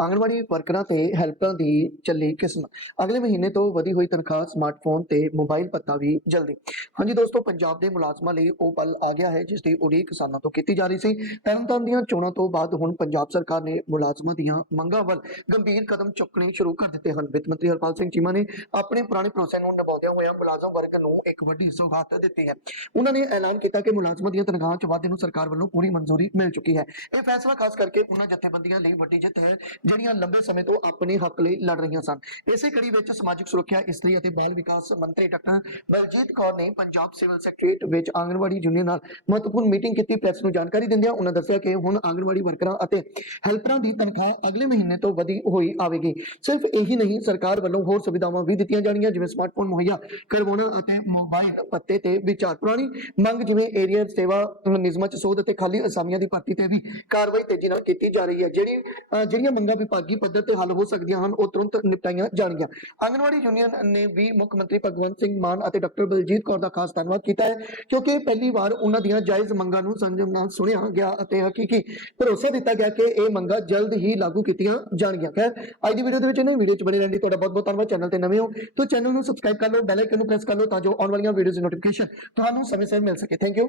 ਆਂਗਣਵਾੜੀ ਵਰਕਰਾਂ ਤੇ ਹੈਲਪਰਾਂ ਦੀ ਚੱਲੀ ਕਿਸਮਤ। ਅਗਲੇ ਮਹੀਨੇ ਤੋਂ ਵਧੀ ਹੋਈ ਤਨਖਾਹ ਸਮਾਰਟਫੋਨ ਤੇ ਮੋਬਾਈਲ ਭੱਤਾ ਵੀ ਜਲਦੀ। ਹਾਂਜੀ ਦੋਸਤੋ, ਪੰਜਾਬ ਦੇ ਮੁਲਾਜ਼ਮਾਂ ਲਈ ਉਹ ਪਲ ਆ ਗਿਆ ਹੈ ਜਿਸ ਦੀ ਉਡੀਕ ਕਿਸਾਨਾਂ ਤੋਂ ਕੀਤੀ ਜਾ ਰਹੀ ਸੀ। ਤਰਨਤਾਰਨ ਦੀਆਂ ਚੋਣਾਂ ਤੋਂ ਬਾਅਦ ਹੁਣ ਪੰਜਾਬ ਸਰਕਾਰ ਨੇ ਮੁਲਾਜ਼ਮਾਂ ਦੀਆਂ ਮੰਗਾਂ ਵੱਲ ਗੰਭੀਰ ਕਦਮ ਚੁੱਕਣੇ ਸ਼ੁਰੂ ਕਰ ਦਿੱਤੇ ਹਨ। ਵਿੱਤ ਮੰਤਰੀ ਹਰਪਾਲ ਸਿੰਘ ਚੀਮਾ ਨੇ ਆਪਣੇ ਪੁਰਾਣੇ ਭਰੋਸੇ ਨੂੰ ਨਿਭਾਉਂਦਿਆਂ ਹੋਇਆਂ ਮੁਲਾਜ਼ਮ ਵਰਗ ਨੂੰ ਇੱਕ ਵੱਡੀ ਸੌਗਾਤ ਦਿੱਤੀ ਹੈ। ਉਹਨਾਂ ਨੇ ਐਲਾਨ ਕੀਤਾ ਕਿ ਮੁਲਾਜ਼ਮਾਂ ਦੀਆਂ ਤਨਖਾਹਾਂ 'ਚ ਵਾਧੇ ਨੂੰ ਸਰਕਾਰ ਵੱਲੋਂ ਪੂਰੀ ਮਨਜ਼ੂਰੀ ਮਿਲ ਚੁੱਕੀ ਹੈ। ਇਹ ਫੈਸਲਾ ਖਾਸ ਕਰਕੇ ਉਹਨਾਂ ਜਥੇਬੰਦੀਆਂ ਲਈ ਵੱਡੀ ਜਿੱਤ ਹੈ ਜਿਹੜੀਆਂ ਲੰਬੇ ਸਮੇਂ ਤੋਂ ਆਪਣੇ ਹੱਕ ਲਈ ਲੜ ਰਹੀਆਂ ਸਨ। ਇਸੇ ਕੜੀ ਵਿੱਚ ਸਮਾਜਿਕ ਸੁਰੱਖਿਆ, ਇਸਤਰੀ ਅਤੇ ਬਾਲ ਵਿਕਾਸ ਮੰਤਰੀ ਡਾਕਟਰ ਬਲਜੀਤ ਕੌਰ ਨੇ ਪੰਜਾਬ ਸਿਵਲ ਸੈਕਟਰੀਏਟ ਵਿੱਚ ਆਂਗਣਵਾੜੀ ਯੂਨੀਅਨ ਨਾਲ ਮਹੱਤਵਪੂਰਨ ਮੀਟਿੰਗ ਕੀਤੀ। ਪ੍ਰੈਸ ਨੂੰ ਜਾਣਕਾਰੀ ਦਿੰਦਿਆਂ ਉਹਨਾਂ ਦੱਸਿਆ ਕਿ ਹੁਣ ਆਂਗਣਵਾੜੀ ਵਰਕਰਾਂ ਅਤੇ ਹੈਲਪਰਾਂ ਦੀ ਤਨਖਾਹ ਅਗਲੇ ਮਹੀਨੇ ਤੋਂ ਵਧੀ ਹੋਈ ਆਵੇਗੀ। ਸਿਰਫ ਇਹੀ ਨਹੀਂ, ਸਰਕਾਰ ਵੱਲੋਂ ਹੋਰ ਸੁਵਿਧਾਵਾਂ ਵੀ ਦਿੱਤੀਆਂ ਜਾਣਗੀਆਂ ਜਿਵੇਂ ਸਮਾਰਟਫੋਨ ਮੁਹੱਈਆ ਕਰਵਾਉਣਾ ਅਤੇ ਮੋਬਾਈਲ ਪੱਤੇ ਤੇ ਵਿਚਾਰ ਪੁਰਾਣੀ ਮੰਗ, ਜਿਵੇਂ ਏਰੀਆ ਸੇਵਾ ਨਿਯਮਾਂ ਚ ਸੋਧ ਅਤੇ ਖਾਲੀ ਅਸਾਮੀਆਂ ਦੀ ਭਰਤੀ ਤੇ ਵੀ ਕਾਰਵਾਈ ਤੇਜ਼ੀ ਨਾਲ ਕੀਤੀ ਜਾ ਰਹੀ ਹੈ। ਜਿਹੜੀ ਜਿਹੜੀਆਂ ਮੰਗਾਂ ਵਿਭਾਗੀ ਪੱਧਰ ਤੇ ਹੱਲ ਹੋ ਸਕਦੀਆਂ ਹਨ, ਉਹ ਤੁਰੰਤ ਨਿਪਟਾਈਆਂ ਜਾਣਗੀਆਂ। ਆਂਗਣਵਾੜੀ ਯੂਨੀਅਨ ਨੇ ਵੀ ਮੁੱਖ ਮੰਤਰੀ ਭਗਵੰਤ ਸਿੰਘ ਮਾਨ ਅਤੇ ਡਾਕਟਰ ਬਲਜੀਤ ਕੌਰ ਦਾ ਖਾਸ ਧੰਨਵਾਦ ਕੀਤਾ ਹੈ, ਕਿਉਂਕਿ ਪਹਿਲੀ ਵਾਰ ਉਹਨਾਂ ਦੀਆਂ ਜਾਇਜ਼ ਮੰਗਾਂ ਨੂੰ ਸੰਜਮ ਨਾਲ ਸੁਣਿਆ ਗਿਆ ਅਤੇ ਹਕੀਕੀ ਭਰੋਸਾ ਦਿੱਤਾ ਗਿਆ ਕਿ ਇਹ ਮੰਗਾਂ ਜਲਦ ਹੀ ਲਾਗੂ ਕੀਤੀਆਂ ਜਾਣਗੀਆਂ। ਖੈਰ, ਅੱਜ ਦੀ ਵੀਡੀਓ ਦੇ ਵਿੱਚ ਨਹੀਂ ਵੀਡੀਓ ਚ ਬਣੇ ਰਹਿਣ ਲਈ ਤੁਹਾਡਾ ਬਹੁਤ ਬਹੁਤ ਧੰਨਵਾਦ। ਚੈਨਲ ਤੇ ਨਵੇਂ ਹੋ ਤਾਂ ਚੈਨਲ ਨੂੰ ਸਬਸਕ੍ਰਾਈਬ ਕਰ ਲਓ ਬੈਲ ਆਈਕਨ ਨੂੰ ਪ੍ਰੈਸ ਕਰ ਲਓ ਤਾਂ ਜੋ ਆਉਣ ਵਾਲੀਆਂ ਵੀਡੀਓਜ਼ ਦੀ ਨੋਟੀਫਿਕੇਸ਼ਨ ਤੁਹਾਨੂੰ ਸਮੇਂ ਸਿਰ ਮਿਲ ਸਕੇ। Thank you